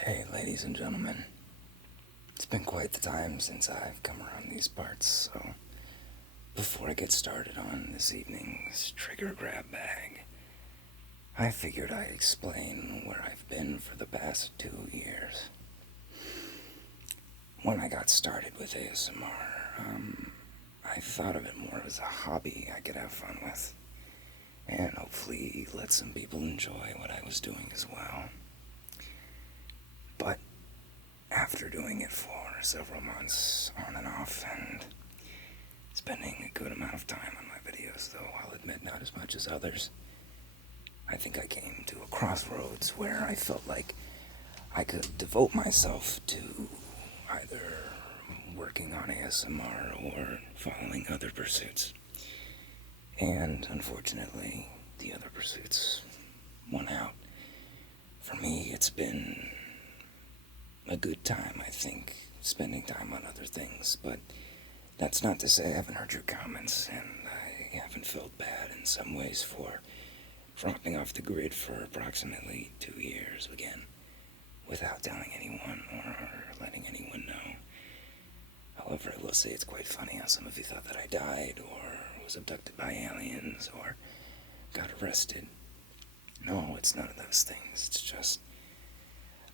Hey, ladies and gentlemen. It's been quite the time since I've come around these parts, so before I get started on this evening's trigger grab bag, I figured I'd explain where I've been for the past 2 years. When I got started with ASMR, I thought of it more as a hobby I could have fun with, and hopefully let some people enjoy what I was doing as well. But after doing it for several months on and off and spending a good amount of time on my videos, though I'll admit not as much as others, I think I came to a crossroads where I felt like I could devote myself to either working on ASMR or following other pursuits. And unfortunately, the other pursuits won out. For me, it's been a good time, I think, spending time on other things, but that's not to say I haven't heard your comments, and I haven't felt bad in some ways for dropping off the grid for approximately 2 years, again, without telling anyone or letting anyone know. However, I will say it's quite funny how some of you thought that I died, or was abducted by aliens, or got arrested. No, it's none of those things. It's just,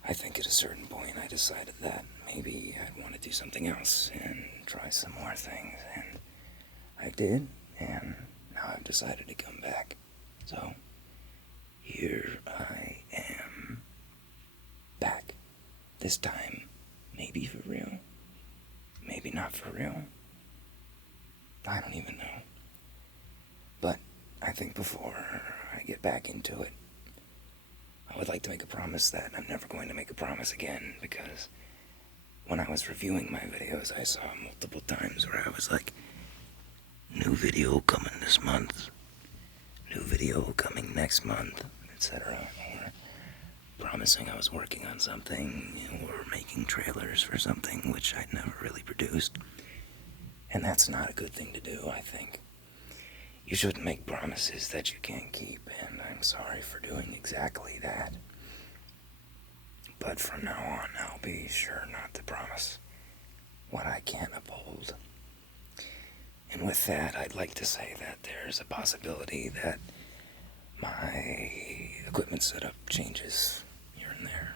I think at a certain point I decided that maybe I'd want to do something else and try some more things, and I did, and now I've decided to come back. So, here I am, back. This time, maybe for real, maybe not for real. I don't even know. But I think before I get back into it, I would like to make a promise that I'm never going to make a promise again, because when I was reviewing my videos, I saw multiple times where I was like, new video coming this month, new video coming next month, etc. Or promising I was working on something, or making trailers for something which I'd never really produced. And that's not a good thing to do, I think. You shouldn't make promises that you can't keep, and I'm sorry for doing exactly that. But from now on, I'll be sure not to promise what I can't uphold. And with that, I'd like to say that there's a possibility that my equipment setup changes here and there.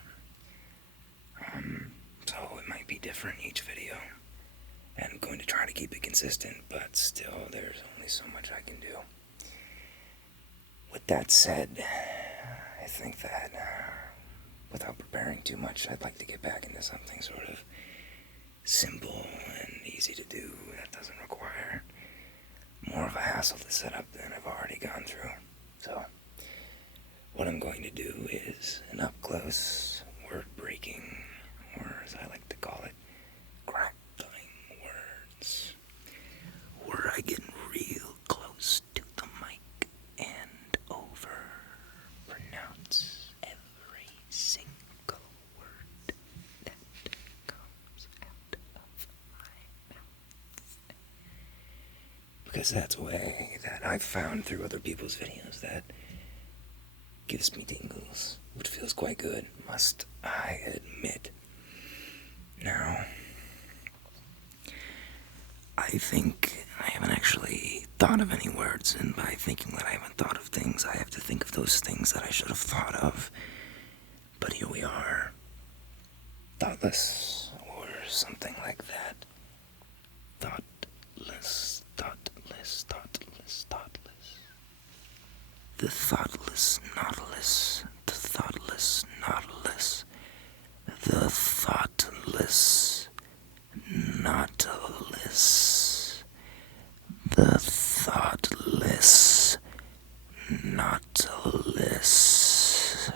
So it might be different each video. And I'm going to try to keep it consistent, but still, there's only so much I can do. With that said, I think that without preparing too much, I'd like to get back into something sort of simple and easy to do that doesn't require more of a hassle to set up than I've already gone through. So, what I'm going to do is an up-close, word-breaking, or as I like to call it, crackling words, where I get real close to the mic and pronounce every single word that comes out of my mouth. Because that's a way that I've found through other people's videos that gives me tingles, which feels quite good, must I admit. Now, I think I haven't actually thought of any words, and by thinking that I haven't thought of things, I have to think of those things that I should have thought of. But here we are, thoughtless, or something like that. Thoughtless, thoughtless, thoughtless, thoughtless. The thoughtless nautilus, the thoughtless nautilus, the thoughtless nautilus, the thoughtless nautilus,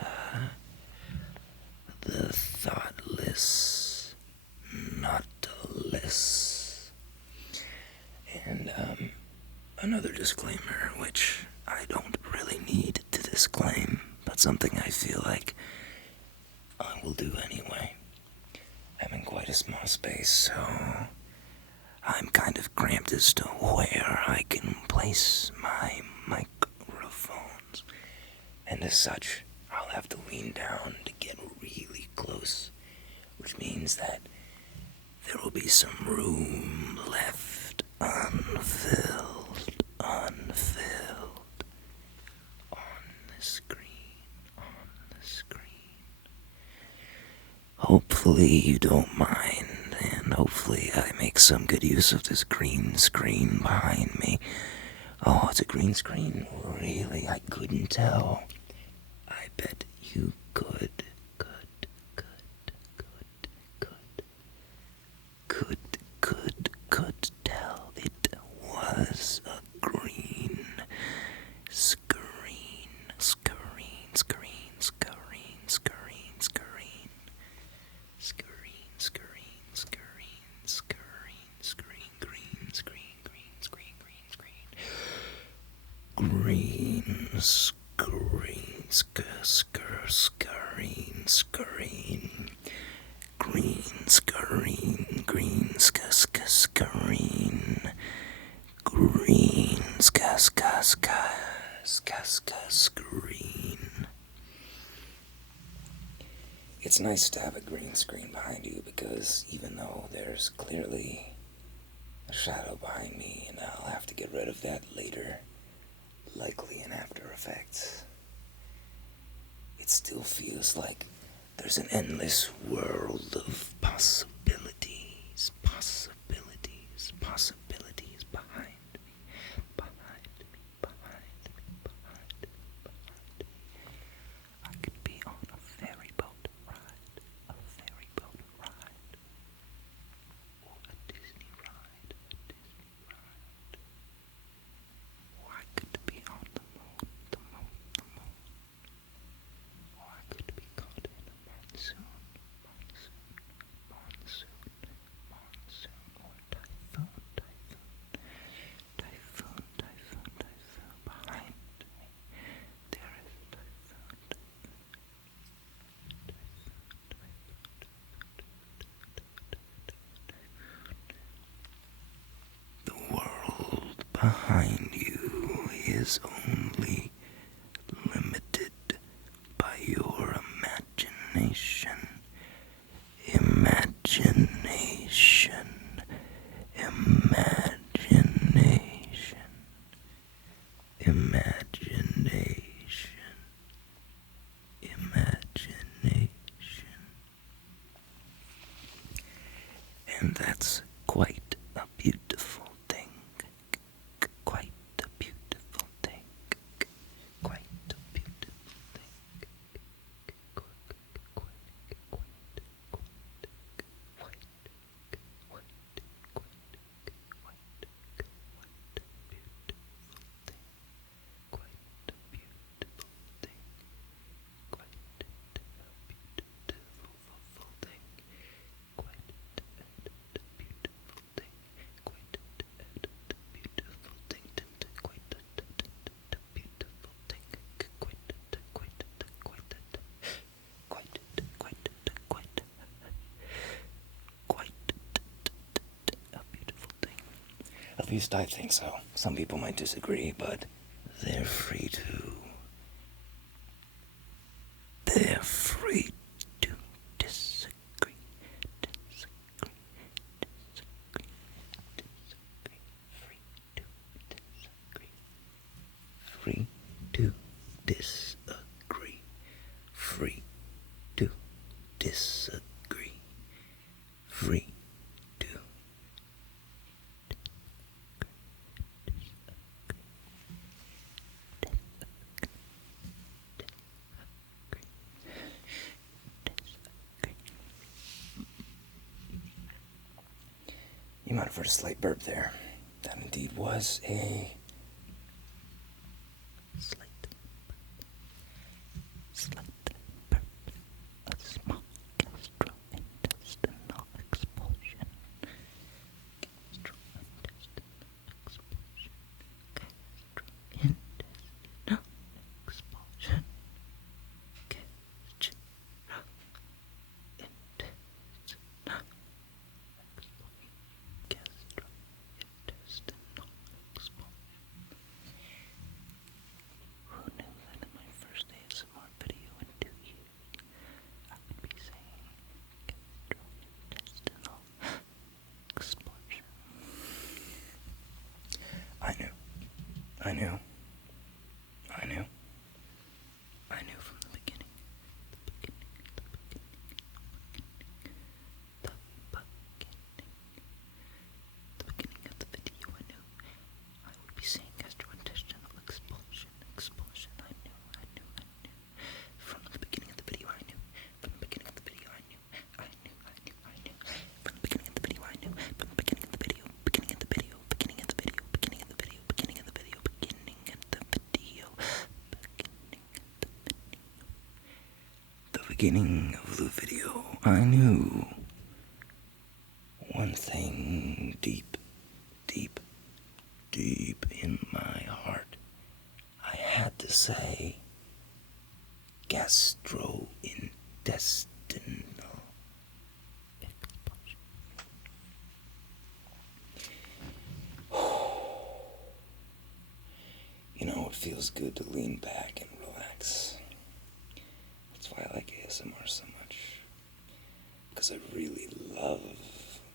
the thoughtless nautilus. And another disclaimer, which I don't really need to disclaim, but something I feel like I will do anyway. I'm in quite a small space, so I'm kind of cramped as to where I can place my microphones. And as such, I'll have to lean down to get really close, which means that there will be some room left unfilled on the screen. Hopefully you don't mind, and hopefully I make some good use of this green screen behind me. Oh, it's a green screen? Really? I couldn't tell. I bet you could tell it was a green screen. Screen. It's nice to have a green screen behind you because even though there's clearly a shadow behind me and I'll have to get rid of that later, likely in After Effects, it still feels like there's an endless world of possibilities behind me. I could be on a ferry boat ride, or a Disney ride, or I could be on the moon, or I could be caught in a monsoon, or typhoon, behind me, there is typhoon. The world behind you is only limited by your imagination. And that's quite a beautiful thing. Quite a beautiful thing. At least I think so. Some people might disagree, but they're free to. They're free to disagree. Free to disagree. Free to disagree. Free to. You might have heard a slight burp there. That indeed was a slight burp. A small gastrointestinal expulsion. I knew. I knew. I knew from the beginning. The beginning of the video, I knew I would be saying gastrointestinal expulsion. I knew. From the beginning of the video, I knew. From the beginning of the video, I knew. From the beginning of the video, I knew. From the beginning of the video, beginning of the video. The beginning of the video, I knew. One thing deep in my heart, I had to say gastrointestinal expulsion. You know, it feels good to lean back and relax. That's why I like ASMR so much. Because I really love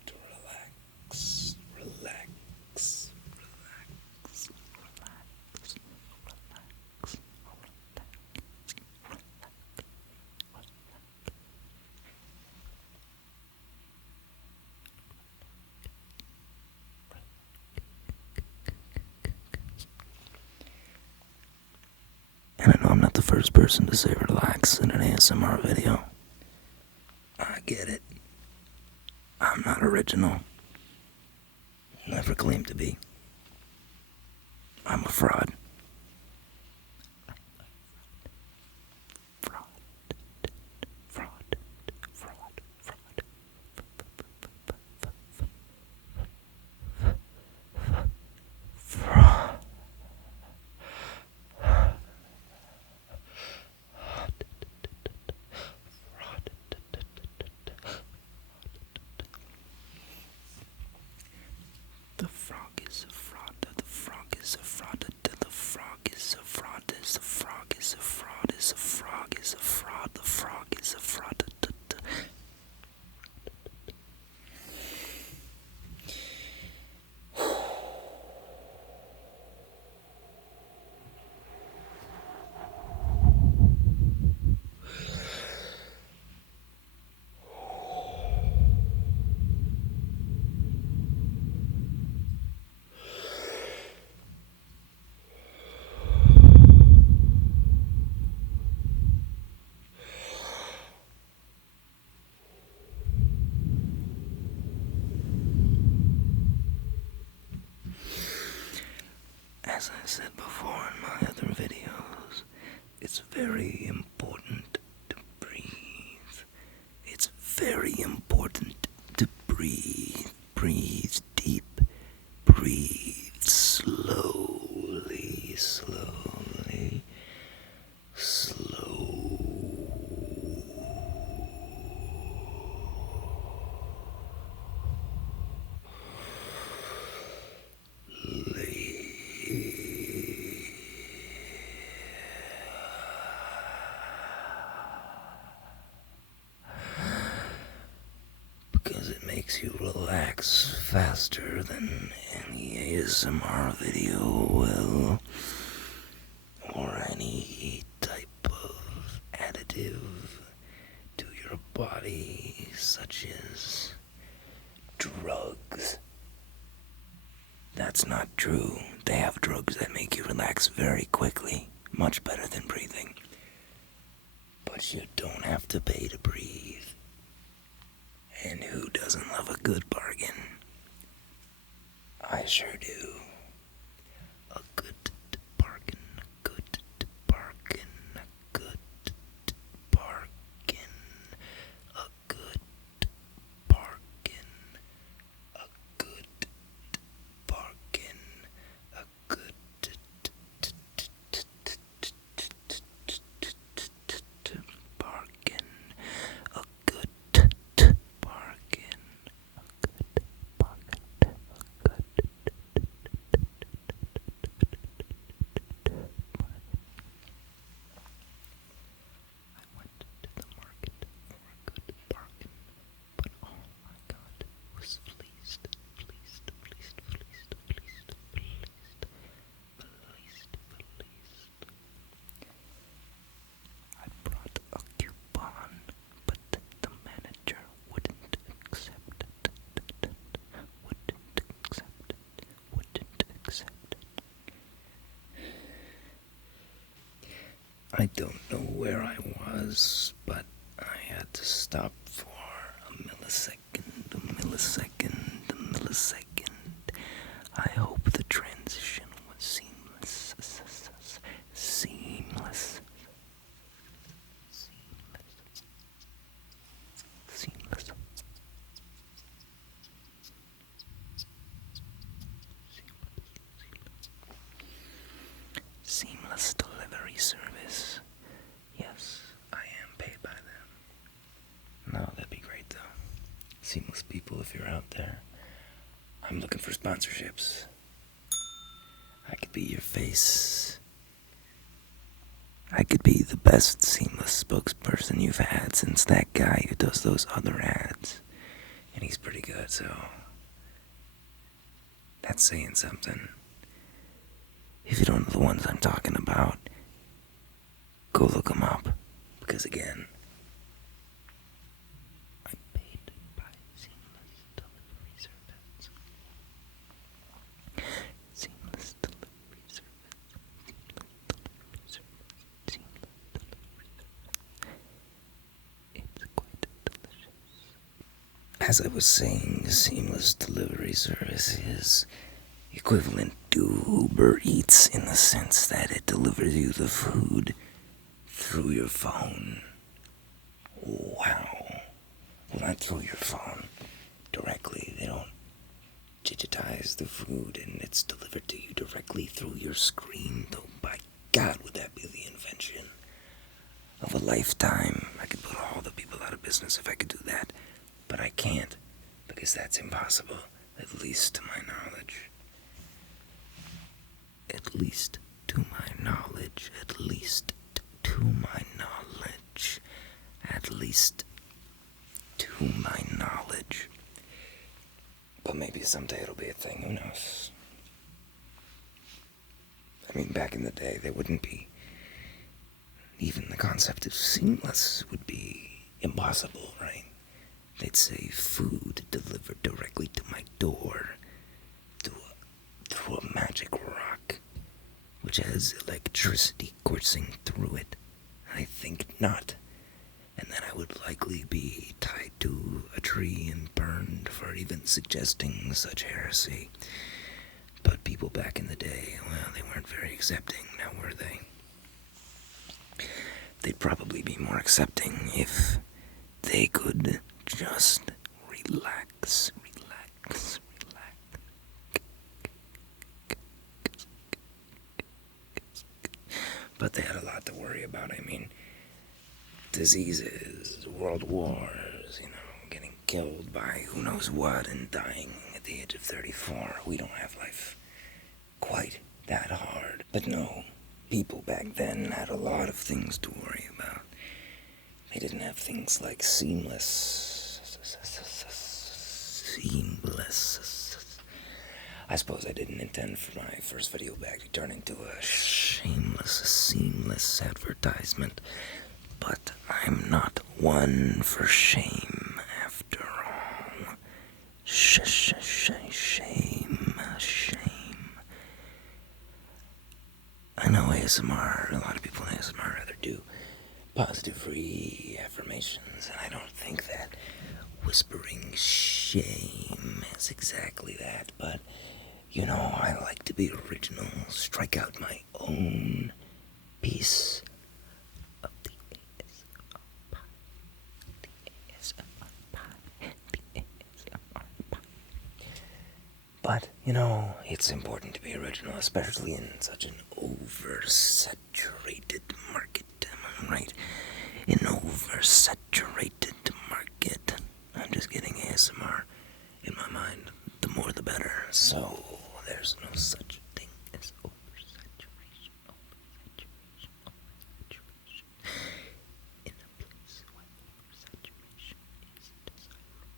to relax. And I know I'm not the first person to say relax in an ASMR video. I get it. I'm not original. Never claimed to be. I'm a fraud. The frog is a fraud. The frog is a fraud. The frog is a fraud. The frog is a fraud. The frog is a fraud. The frog is a fraud. As I said before in my other videos, it's very important to breathe. It's very important to breathe. Breathe deep. Breathe slowly. Because it makes you relax faster than any ASMR video will, or any type of additive to your body, such as drugs. That's not true. They have drugs that make you relax very quickly, much better than breathing. But you don't have to pay to breathe. And who doesn't love a good bargain? I sure do. A good bargain, a good bargain, a good bargain, a good bargain, a good bargain, a good bargain, a good bargain, a good bargain, a good I don't know where I was, but I had to stop for a millisecond, a millisecond, a millisecond. I hope the transition was seamless. Seamless. Seamless. Seamless delivery service. Yes, I am paid by them. No, that'd be great though. Seamless people, if you're out there, I'm looking for sponsorships. I could be your face. I could be the best Seamless spokesperson you've had since that guy who does those other ads. And he's pretty good, so that's saying something. If you don't know the ones I'm talking about, go look them up. Because again, I'm paid by Seamless Delivery Service. Seamless Delivery Service. Seamless Delivery Service. It's quite delicious. As I was saying, Seamless Delivery Service is equivalent to Uber Eats in the sense that it delivers you the food through your phone. Wow. Well, not through your phone directly. They don't digitize the food and it's delivered to you directly through your screen. Though, by God, would that be the invention of a lifetime. I could put all the people out of business if I could do that. But I can't, because that's impossible, at least to my knowledge. At least to my knowledge. At least to my knowledge. At least to my knowledge. But maybe someday it'll be a thing, who knows? I mean, back in the day, there wouldn't be... Even the concept of seamless would be impossible, right? They'd say food delivered directly to my door through a magic rock, which has electricity coursing through it. I think not. And then I would likely be tied to a tree and burned for even suggesting such heresy. But people back in the day, well, they weren't very accepting, now were they? They'd probably be more accepting if they could just relax. But they had a lot to worry about. I mean, diseases, world wars, getting killed by who knows what and dying at the age of 34. We don't have life quite that hard. But no, people back then had a lot of things to worry about. They didn't have things like seamless. I suppose I didn't intend for my first video back to turn into a seamless advertisement. But I'm not one for shame, after all. Shame. I know ASMR, a lot of people in ASMR rather do positive affirmations, and I don't think that whispering shame is exactly that, but, I like to be original, strike out my own piece of the ASMR pie. But, it's important to be original, especially in such an oversaturated market, am I right? An oversaturated market. I'm just getting ASMR in my mind. The more the better. So, there's no such thing as oversaturation. In a place where oversaturation is desirable.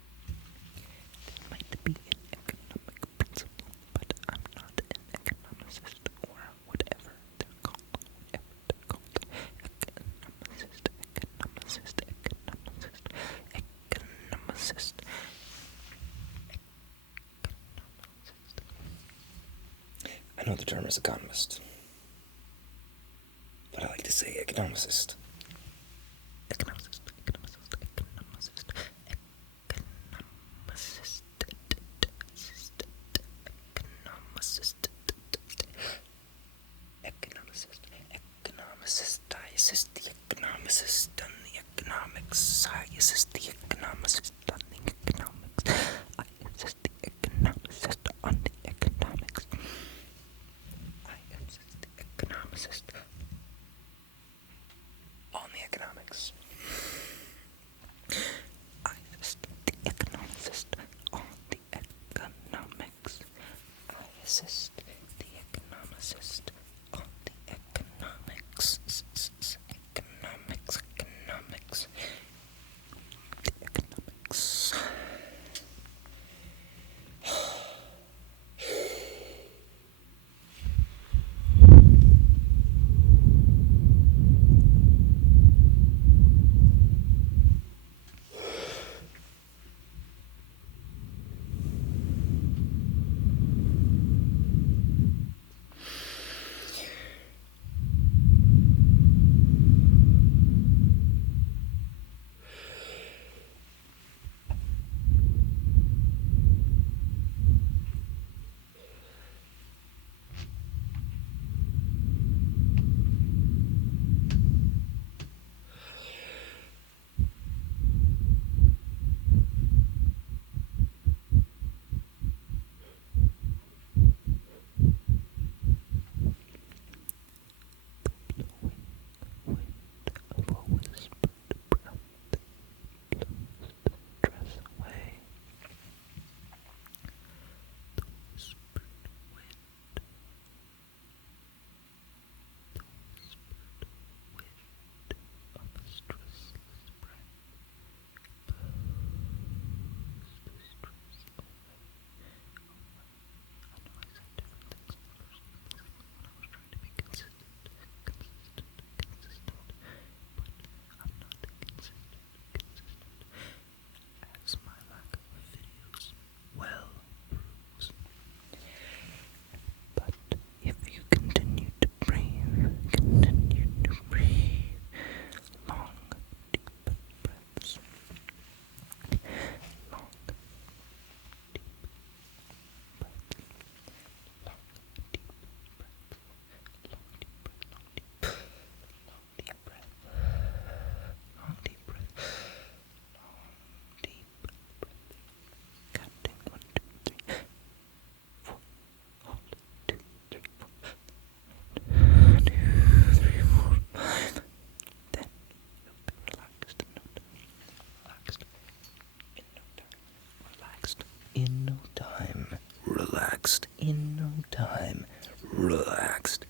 This might be an economic principle, but I'm not an economist or whatever they're called. Economist. I know the term is economist, but I like to say economicist. Economicist. I assist the economicist on the economics. I assist the economicist on the economics. I assist the economicist on the economics. I assist the economicist on the economics. I assist the economicist on the economics. I assist the economicist on the economics. Economics. The economics. In no time, relaxed. In no time, relaxed.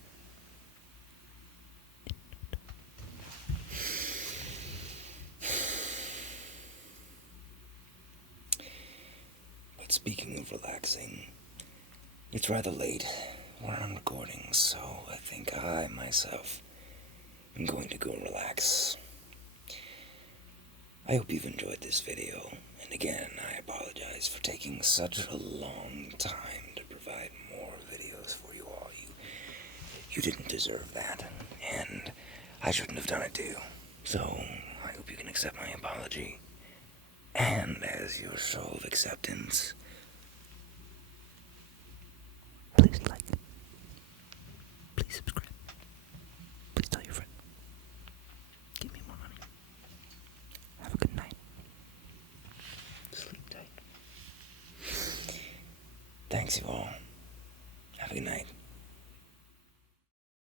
But speaking of relaxing, it's rather late when I'm recording, so I think I myself am going to go relax. I hope you've enjoyed this video, and again, I apologize for taking such a long time to provide more videos for you all. You didn't deserve that, and I shouldn't have done it too. So, I hope you can accept my apology, and as your show of acceptance, please like, please subscribe, please tell your friend, give me more money. Have a good night. Sleep tight. Thanks, you all. Have a good night.